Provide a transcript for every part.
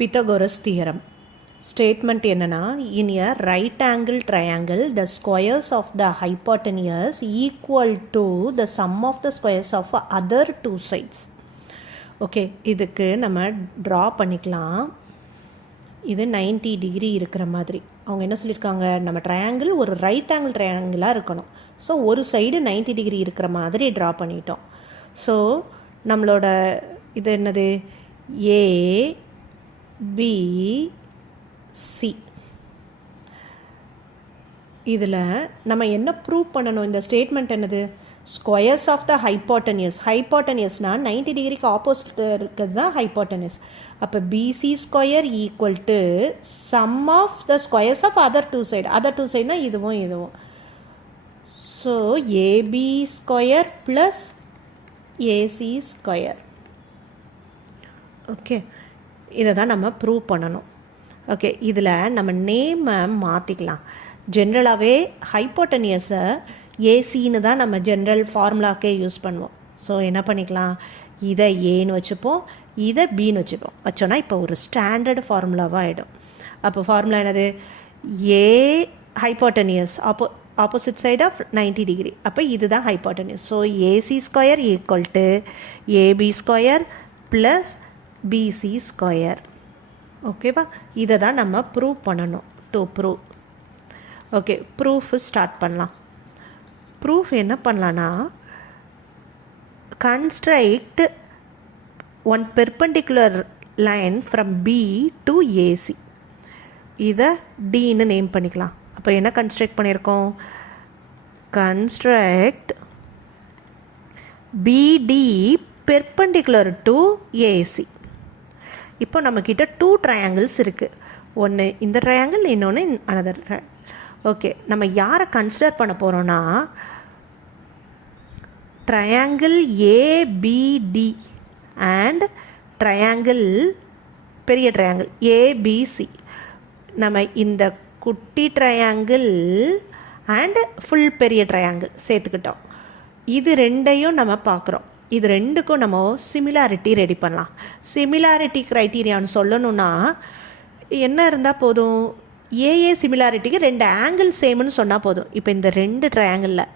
Pythagoras theorem. Statement என்னன்னா, in a right angle triangle the squares of the hypotenuse equal to the sum of the squares of other two sides. Okay, இதுக்கு நம்ம draw பண்ணிக்கலாம். இது 90 degree இருக்கிற மாதிரி. அவங்க என்ன சொல்லியிருக்காங்க, நம்ம ட்ரையாங்கிள் ஒரு ரைட் ஆங்கிள் ட்ரையாங்கிளாக இருக்கணும். ஸோ ஒரு சைடு 90 டிகிரி இருக்கிற மாதிரி ட்ரா பண்ணிட்டோம். ஸோ நம்மளோட இது என்னது, ஏ பி சி. இதில் நம்ம என்ன ப்ரூவ் பண்ணணும், இந்த ஸ்டேட்மெண்ட் என்னது, ஸ்கொயர்ஸ் ஆஃப் த ஹைப்போட்டனியஸ். ஹைப்போட்டனியஸ்னால் 90 டிகிரிக்கு ஆப்போசிட் இருக்கிறது தான் ஹைப்போட்டனியஸ். அப்போ BC square equal to sum of the squares of other two side. Other two சைடுனா இதுவும் இதுவும். So AB square plus AC square. Okay, இதை தான் நம்ம ப்ரூவ் பண்ணணும். ஓகே, இதில் நம்ம நேமை மாற்றிக்கலாம். ஜென்ரலாகவே ஹைப்போட்டனியஸை ஏசின்னு தான் நம்ம ஜென்ரல் ஃபார்முலாக்கே யூஸ் பண்ணுவோம். ஸோ என்ன பண்ணிக்கலாம், இதை ஏன்னு வச்சுப்போம், இதை பின்னு வச்சுப்போம். வச்சோன்னா இப்போ ஒரு ஸ்டாண்டர்டு ஃபார்முலாவாக ஆகிடும். அப்போ ஃபார்முலா என்னது, a hypotenuse opposite side of 90 degree. அப்போ இதுதான் hypotenuse. So AC square equal to AB square plus BC square. ஓகேவா, இதை தான் நம்ம ப்ரூவ் பண்ணணும். To prove. Okay, proof start பண்ணலாம். ப்ரூஃப் என்ன பண்ணலான்னா, construct one perpendicular line from B to AC. இதை டின்னு நேம் பண்ணிக்கலாம். அப்போ என்ன கன்ஸ்ட்ரக்ட் பண்ணியிருக்கோம், கன்ஸ்ட்ரக்ட் பிடி பெர்பெண்டிகுலர் டு ஏசி. இப்போ நம்மக்கிட்ட 2 ட்ரையாங்கிள்ஸ் இருக்குது. ஒன்று இந்த ட்ரையாங்கிள், இன்னொன்று அனதர். ஓகே, நம்ம யாரை கன்சிடர் பண்ண போகிறோன்னா, ட்ரையாங்கிள் ஏபிடி அண்ட் ட்ரையாங்கிள் பெரிய ட்ரையாங்கிள் ஏபிசி. நம்ம இந்த குட்டி ட்ரையாங்கிள் அண்ட் ஃபுல் பெரிய ட்ரையாங்கிள் சேர்த்துக்கிட்டோம். இது ரெண்டையும் நம்ம பார்க்குறோம். இது ரெண்டுக்கும் நம்ம சிமிலாரிட்டி ரெடி பண்ணலாம். சிமிலாரிட்டி க்ரைட்டீரியான்னு சொல்லணுன்னா என்ன இருந்தால் போதும், ஏஏ சிமிலாரிட்டிக்கு 2 ஆங்கிள் சேம்னு சொன்னால் போதும். இப்போ இந்த 2 ட்ரையாங்கிளில்,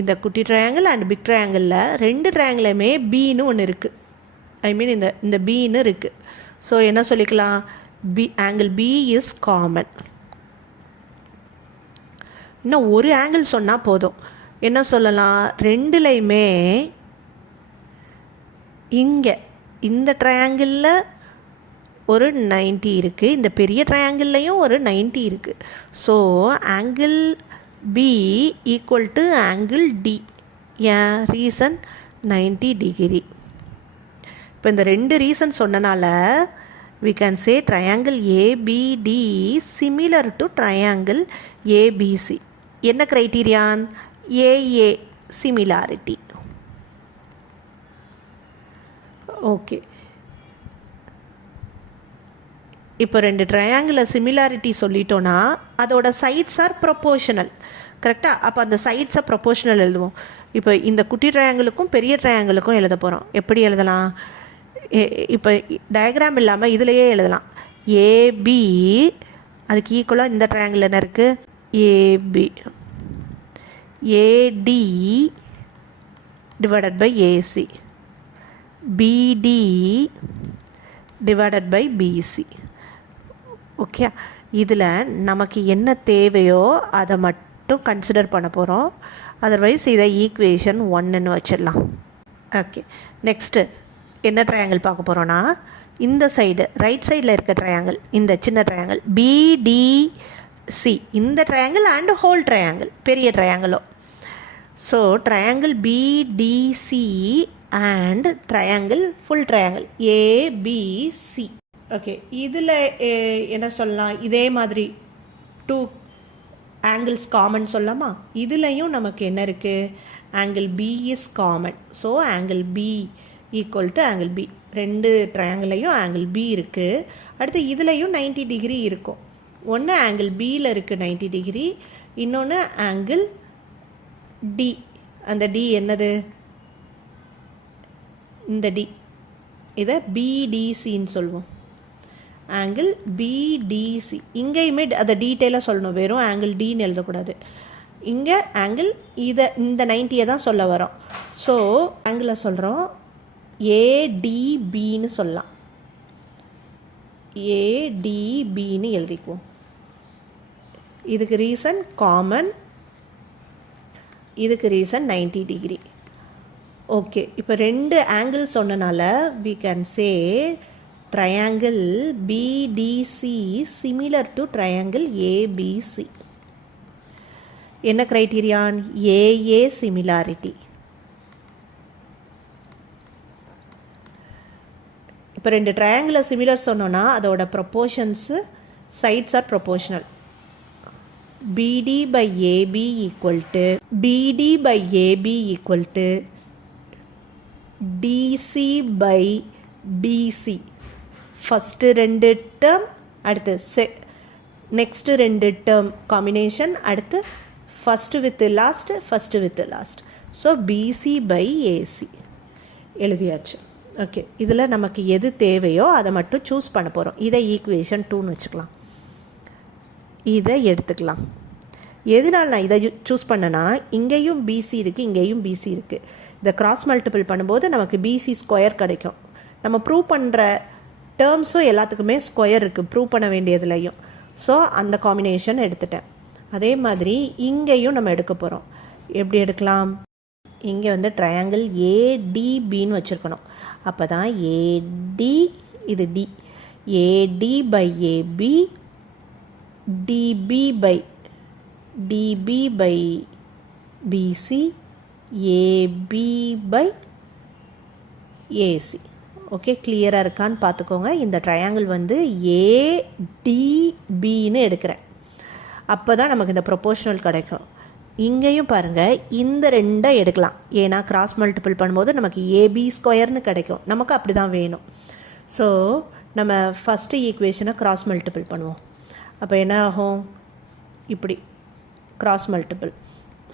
இந்த குட்டி ட்ரையாங்கிள் அண்ட் பிக் ட்ரையாங்கிளில் 2 ட்ரையாங்கிளுமே பின்னு ஒன்று இருக்குது. ஐ மீன் இந்த பின்னு இருக்குது. ஸோ என்ன சொல்லிக்கலாம், ஆங்கிள் பி இஸ் காமன். இன்னும் ஒரு ஆங்கிள் சொன்னால் போதும். என்ன சொல்லலாம், ரெண்டுலையுமே இங்கே இந்த ட்ரையாங்கிளில் ஒரு 90 இருக்குது, இந்த பெரிய ட்ரையாங்கிள்லையும் ஒரு 90 இருக்குது. So angle B equal to angle D. ஏன் ரீசன், 90 டிகிரி. இப்போ இந்த 2 ரீசன் சொன்னனால we can say triangle ABD similar to triangle ABC. என்ன கிரைட்டீரியான், AA similarity. ஓகே, இப்போ 2 ட்ரையாங்கிளில் சிமிலாரிட்டி சொல்லிட்டோன்னா அதோட சைட்ஸ் ஆர் ப்ரொப்போர்ஷனல். கரெக்டாக? அப்போ அந்த சைட்ஸை ப்ரொப்போர்ஷனல் எழுதுவோம். இப்போ இந்த குட்டி ட்ரையாங்கிளுக்கும் பெரிய ட்ரையாங்கிளுக்கும் எழுத போகிறோம். எப்படி எழுதலாம், இப்போ டயக்ராம் இல்லாமல் இதிலையே எழுதலாம். ஏபி அதுக்கு ஈக்குவலாக இந்த ட்ரையாங்கிள் என்ன இருக்குது, AB. AD divided by AC. BD divided by BC. Okay, இதில் நமக்கு என்ன தேவையோ அதை மட்டும் கன்சிடர் பண்ண போகிறோம். அதர்வைஸ் இதை ஈக்குவேஷன் 1ன்னு வச்சிடலாம். ஓகே, நெக்ஸ்ட்டு என்ன ட்ரையாங்கிள் பார்க்க போகிறோன்னா, இந்த சைடு ரைட் சைடில் இருக்க ட்ரையாங்கிள், இந்த சின்ன ட்ரையாங்கிள் பிடிசி. இந்த ட்ரையாங்கிள் அண்ட் ஹோல் ட்ரையாங்கிள் பெரிய ட்ரையாங்கிளோ. So triangle BDC and triangle full triangle ABC. Okay, இதில் என்ன சொல்லலாம், இதே மாதிரி 2 ஆங்கிள்ஸ் காமன் சொல்லலாமா. இதுலேயும் நமக்கு என்ன இருக்குது, angle B is common. So angle B equal to angle B. 2 ட்ரையாங்கிளையும் ஆங்கிள் பி இருக்குது. அடுத்து இதுலேயும் 90 டிகிரி இருக்கும். ஒன்று ஆங்கிள் பியில் இருக்குது 90 டிகிரி, இன்னொன்று ஆங்கிள் டி. அந்த டி என்னது, இந்த டி. இதை பிடிசின்னு சொல்லுவோம். Angle BDC. இங்கேயுமே அதை டீட்டெயிலாக சொல்லணும், வெறும் ஆங்கிள் டின்னு எழுதக்கூடாது. இங்கே ஆங்கிள் இந்த 90 தான் சொல்ல வரோம். ஸோ ஆங்கிளை சொல்கிறோம் ஏடிபின்னு சொல்லலாம். ஏடிபின்னு எழுதிக்குவோம். இதுக்கு ரீசன் காமன், இதுக்கு ரீசன் 90 டிகிரி. ஓகே, இப்போ ரெண்டு ஆங்கிள் சொன்னனால we can say triangle BDC similar to triangle ABC. என்ன கிரைட்டீரியான்? AA similarity. இப்போ ரெண்டு ட்ரையாங்கிளை சிமிலர் சொன்னோன்னா அதோட proportions sides are proportional. BD by AB equal to DC by BC. First ரெண்டு டேர்ம், அடுத்து நெக்ஸ்ட்டு ரெண்டு டேர்ம் காம்பினேஷன், அடுத்து first with last. So BC by AC எழுதியாச்சு. ஓகே, இதில் நமக்கு எது தேவையோ அதை மட்டும் சூஸ் பண்ண போகிறோம். இதை ஈக்குவேஷன் 2ன்னு வச்சுக்கலாம். இதை எடுத்துக்கலாம். எதனால் நான் இதை சூஸ் பண்ணேன்னா, இங்கேயும் பிசி இருக்குது, இங்கேயும் பிசி இருக்குது. இதை கிராஸ் மல்டிபிள் பண்ணும்போது நமக்கு பிசி ஸ்கொயர் கிடைக்கும். நம்ம ப்ரூவ் பண்ணுற டேர்ம்ஸும் எல்லாத்துக்குமே ஸ்கொயர் இருக்குது ப்ரூவ் பண்ண வேண்டியதுலையும். ஸோ அந்த காம்பினேஷன் எடுத்துட்டேன். அதே மாதிரி இங்கேயும் நம்ம எடுக்க போகிறோம். எப்படி எடுக்கலாம்? இங்கே வந்து ட்ரையாங்கிள் ஏடிபின்னு வச்சுருக்கணும். அப்போ தான் ஏடி, இது D, AD by AB, DB by BC, AB by AC. Okay, கிளியராக இருக்கான்னு பார்த்துக்கோங்க. இந்த ட்ரையாங்கிள் வந்து ஏடிபின்னு எடுக்கிறேன். அப்போ தான் நமக்கு இந்த ப்ரொப்போர்ஷனல் கிடைக்கும். இங்கேயும் பாருங்கள், இந்த ரெண்டை எடுக்கலாம். ஏன்னா கிராஸ் மல்டிபிள் பண்ணும்போது நமக்கு ஏபி ஸ்கொயர்னு கிடைக்கும். நமக்கு அப்படி தான் வேணும். ஸோ நம்ம ஃபஸ்ட்டு ஈக்குவேஷனை கிராஸ் மல்டிபிள் பண்ணுவோம். அப்போ என்ன ஆகும்? இப்படி cross multiple.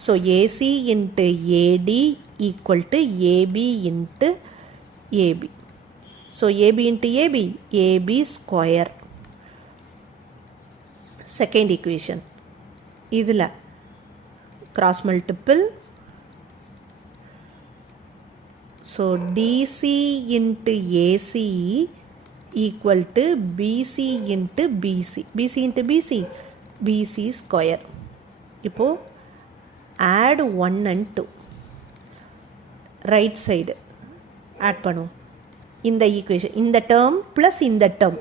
So AC into AD equal to AB into AB. So AB into AB, AB square. Second equation, இதில் cross multiple. So DC into AC equal to BC into BC, BC into BC, BC square. இப்போது add 1 and 2 right side add பண்ணுவோம். இந்த equation, இந்த term plus இந்த term,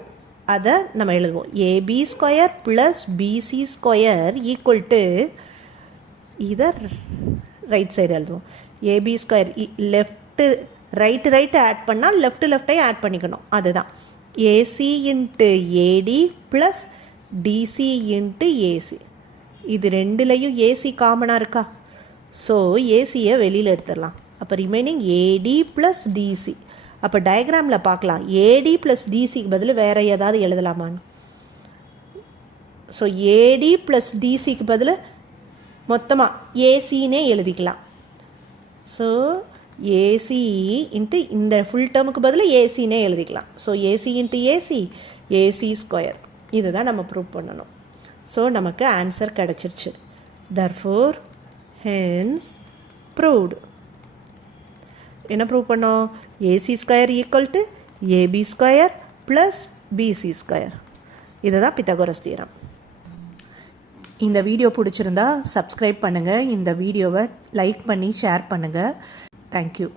அதை நம்ம எழுதுவோம். AB square plus BC square equal to, இதை right side எழுதுவோம். AB square left right add பண்ணால் லெஃப்ட்டையும் ஆட் பண்ணிக்கணும். அதுதான் AC into AD plus DC into AC. இது ரெண்டுலேயும் ஏசி காமனாக இருக்கா? ஸோ ஏசியை வெளியில் எடுத்துடலாம். அப்போ ரிமைனிங் ஏடி ப்ளஸ் டிசி. அப்போ டயக்ராமில் பார்க்கலாம், ஏடி ப்ளஸ் டிசிக்கு பதில் வேறு ஏதாவது எழுதலாமான்னு. ஸோ ஏடி ப்ளஸ் டிசிக்கு பதில் மொத்தமாக ஏசின்னே எழுதிக்கலாம். ஸோ ஏசி இன்ட்டு இந்த ஃபுல் டேர்முக்கு பதில் ஏசின்னே எழுதிக்கலாம். So AC into AC, AC square. இதுதான் நம்ம ப்ரூவ் பண்ணணும். ஸோ நமக்கு ஆன்சர் கிடச்சிருச்சு. therefore hence proved. என்ன ப்ரூவ் பண்ணோம்? AC square equal to AB square plus BC square. இதுதான் பித்தகோரஸ் தியரம். இந்த வீடியோ பிடிச்சிருந்தா சப்ஸ்கிரைப் பண்ணுங்கள். இந்த வீடியோவை லைக் பண்ணி ஷேர் பண்ணுங்கள். தேங்க்யூ.